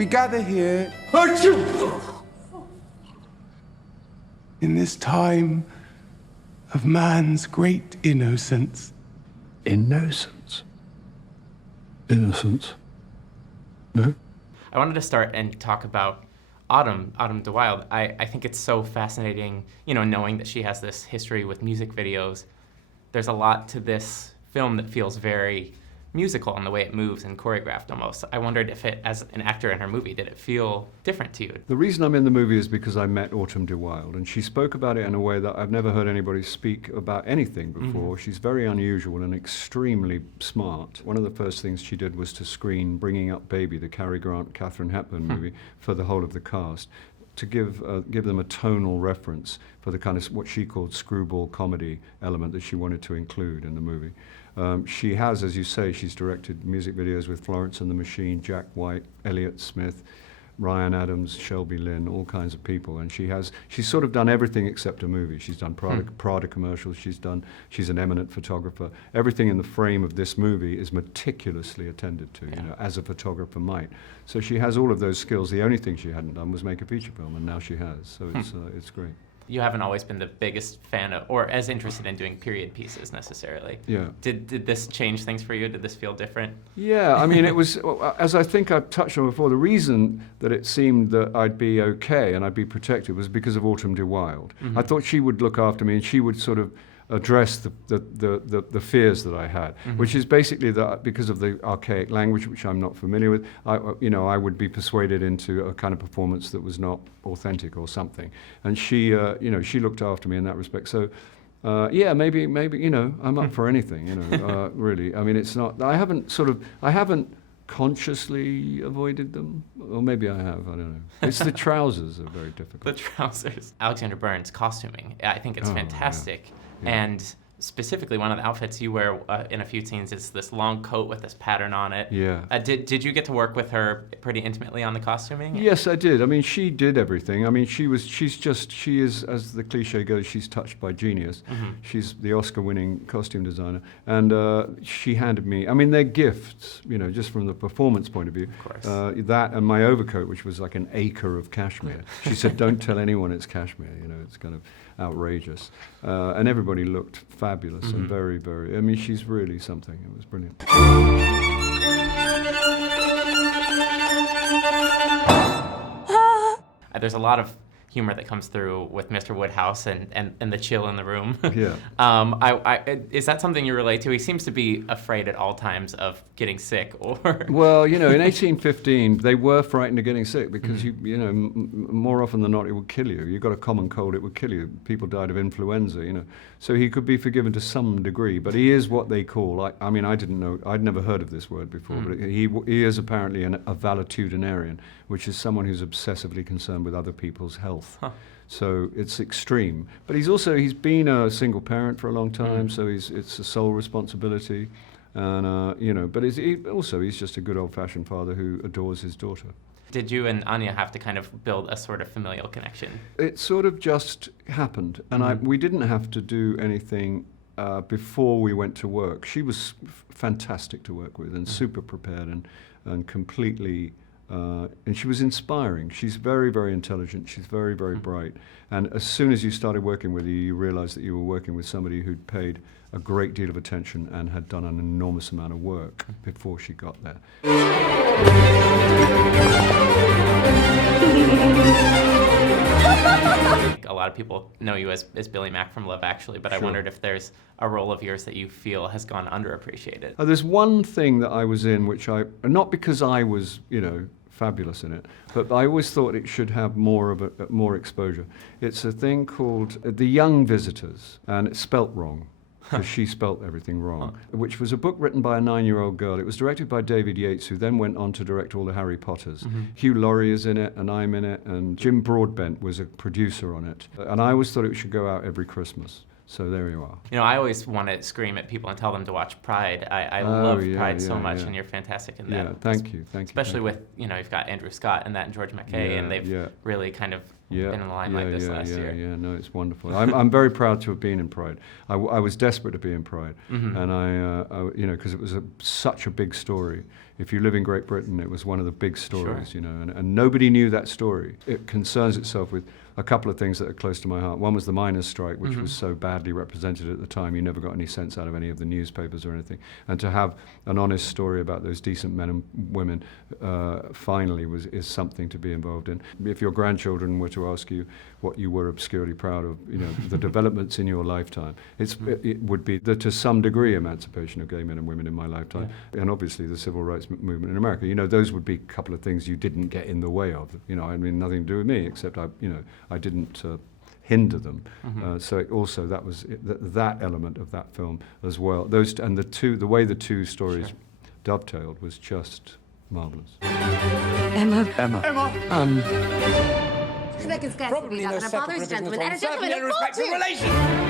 We gather here in this time of man's great innocence. Innocence? Innocence? No? I wanted to start and talk about Autumn de Wilde. I think it's so fascinating, knowing that she has this history with music videos. There's a lot to this film that feels very musical in the way it moves and choreographed almost. I wondered if it, as an actor in her movie, did it feel different to you? The reason I'm in the movie is because I met Autumn de Wilde, and she spoke about it in a way that I've never heard anybody speak about anything before. She's very unusual and extremely smart. One of the first things she did was to screen Bringing Up Baby, the Cary Grant, Katharine Hepburn movie, for the whole of the cast, to give them a tonal reference for the kind of what she called screwball comedy element that she wanted to include in the movie. She has, as you say, she's directed music videos with Florence and the Machine, Jack White, Elliott Smith, Ryan Adams, Shelby Lynn, all kinds of people, and she's sort of done everything except a movie. She's done Prada commercials, she's an eminent photographer. Everything in the frame of this movie is meticulously attended to, as a photographer might. So she has all of those skills. The only thing she hadn't done was make a feature film, and now she has, so it's great. You haven't always been the biggest fan of, or as interested in doing period pieces necessarily. Yeah. Did this change things for you? Did this feel different? Yeah, I mean, it was, as I think I've touched on before, the reason that it seemed that I'd be okay and I'd be protected was because of Autumn de Wilde. I thought she would look after me and she would sort of address the fears that I had, which is basically that because of the archaic language, which I'm not familiar with, I would be persuaded into a kind of performance that was not authentic or something. And she looked after me in that respect. So, maybe, I'm up for anything, really. I mean, it's not, I haven't consciously avoided them, or maybe I have, I don't know. It's the trousers are very difficult. The trousers. Alexandra Byrne's costuming, I think it's fantastic. Yeah. And specifically, one of the outfits you wear in a few scenes is this long coat with this pattern on it. Yeah. Did you get to work with her pretty intimately on the costuming? Yes, I did. I mean, she did everything. I mean, she is, as the cliche goes, she's touched by genius. She's the Oscar-winning costume designer. And she handed me, I mean, they're gifts, just from the performance point of view. Of course. That and my overcoat, which was like an acre of cashmere. She said, don't tell anyone it's cashmere, it's kind of outrageous. And everybody looked fabulous and very, very, I mean, she's really something. It was brilliant. There's a lot of humor that comes through with Mr. Woodhouse and the chill in the room. Yeah. Is that something you relate to? He seems to be afraid at all times of getting sick, or... Well, in 1815, they were frightened of getting sick because, more often than not, it would kill you. You got a common cold, it would kill you. People died of influenza, So he could be forgiven to some degree, but he is what they call, I mean, I didn't know, I'd never heard of this word before, but he is apparently a valetudinarian, which is someone who's obsessively concerned with other people's health. Huh. So it's extreme. But he's been a single parent for a long time, so it's a sole responsibility. And, but he's just a good old-fashioned father who adores his daughter. Did you and Anya have to kind of build a sort of familial connection? It sort of just happened. And we didn't have to do anything before we went to work. She was fantastic to work with and super prepared and completely... and she was inspiring. She's very, very intelligent. She's very, very bright. And as soon as you started working with her, you realized that you were working with somebody who'd paid a great deal of attention and had done an enormous amount of work before she got there. A lot of people know you as Billy Mack from Love Actually, but I wondered if there's a role of yours that you feel has gone underappreciated. There's one thing that I was in which not because I was, fabulous in it, but I always thought it should have more exposure. It's a thing called The Young Visitors, and it's spelt wrong. Because she spelt everything wrong, which was a book written by a 9-year-old girl. It was directed by David Yates, who then went on to direct all the Harry Potters. Hugh Laurie is in it, and I'm in it, and Jim Broadbent was a producer on it. And I always thought it should go out every Christmas. So there you are. I always want to scream at people and tell them to watch Pride. I love Pride so much, and you're fantastic in that. Yeah, thank you. Especially with, you've got Andrew Scott and George Mackay, and they've really kind of Yeah, been in a line like this last year. Yeah, no, it's wonderful. I'm very proud to have been in Pride. I was desperate to be in Pride, and I you know, because it was such a big story. If you live in Great Britain, it was one of the big stories, Sure. you know, and nobody knew that story. It concerns itself with a couple of things that are close to my heart. One was the miners' strike, which was so badly represented at the time. You never got any sense out of any of the newspapers or anything. And to have an honest story about those decent men and women finally is something to be involved in. If your grandchildren were to ask you what you were obscurely proud of, you know, the developments in your lifetime, it would be the, to some degree, emancipation of gay men and women in my lifetime, and obviously the civil rights movement in America. You know, those would be a couple of things you didn't get in the way of. You know, I mean, nothing to do with me, except I didn't hinder them. So it also, that was that element of that film as well. Those and the way the two stories dovetailed was just marvelous. Emma. Probably no second provision at all. Certainly no respectful relation.